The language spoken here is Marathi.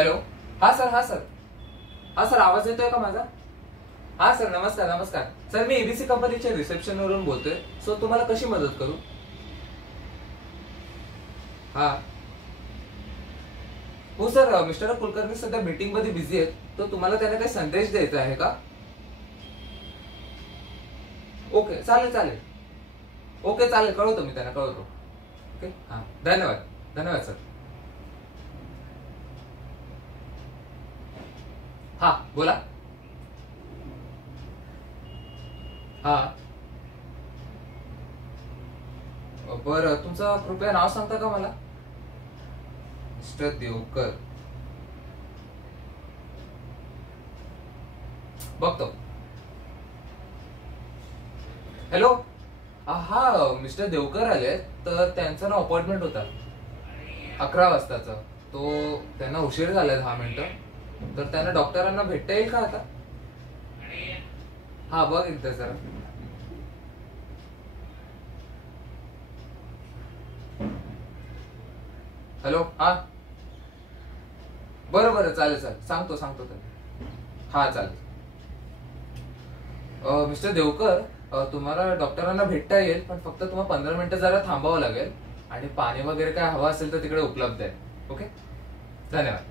हॅलो. हा सर, हा सर, हा सर, आवाज येतोय का माझा? हा सर, नमस्कार नमस्कार सर, मी एबीसी कंपनीच्या रिसेप्शन वरून बोलतोय. सो तुम्हाला कशी मदत करू? हा. हो सर, मिस्टर कुलकर्णी सध्या मीटिंग मध्ये बिझी आहेत, तर तुम्हाला त्यांना काही संदेश द्यायचा आहे का? ओके, चालेल चालेल. ओके, चालेल, कळवतो मी त्यांना, कळवतो. ओके, हा, धन्यवाद. धन्यवाद सर. हा, बोला. हा. बरं, तुमचं कृपया नाव सांगता का मला? मिस्टर देवकर. बघतो. हॅलो. हा, मिस्टर देवकर आले, तर त्यांचा ना अपॉइंटमेंट होता 11 वाजताचा. तो त्यांना उशीर झालाय 10 मिनिटं, तर त्यांना डॉक्टरांना भेटता येईल का आता? हा, बघ एकदा जरा. हॅलो. हा. बरं बरं, चालेल चालेल, सांगतो सांगतो त्यांना. हा, चालेल. मिस्टर देवकर, तुम्हाला डॉक्टरांना भेटता येईल, पण फक्त तुम्हाला 15 मिनिटं जरा थांबावं लागेल. आणि पाणी वगैरे काय हवं असेल तर तिकडे उपलब्ध आहे. ओके, धन्यवाद.